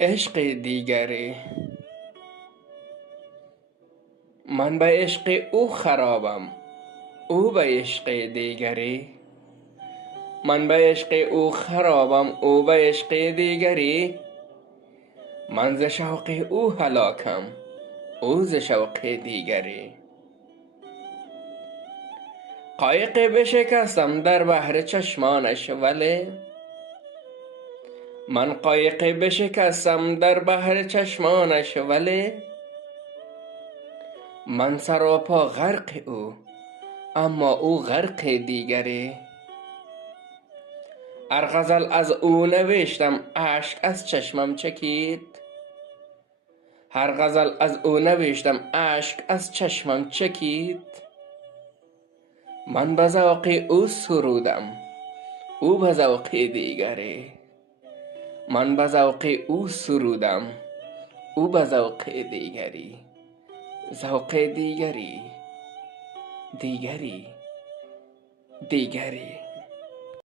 عشق دیگری. من به عشق او خرابم، او به عشق دیگری. من به عشق او خرابم، او به عشق دیگری. من ز شوق او هلاکم، او ز شوق دیگری. قایق بشکستم در بحر چشمانش ولی من قایق بشکستم در بحر چشمانش ولی من سراپا غرق او، اما او غرق دیگری. هر غزل از او نوشتم اشک از چشمم چکید. هر غزل از او نوشتم اشک از چشمم چکید. من به ذوق او سرودم، او به ذوق دیگری. من به ذوق او سرودم، او به ذوق دیگری. ذوق دیگری، دیگری، دیگری.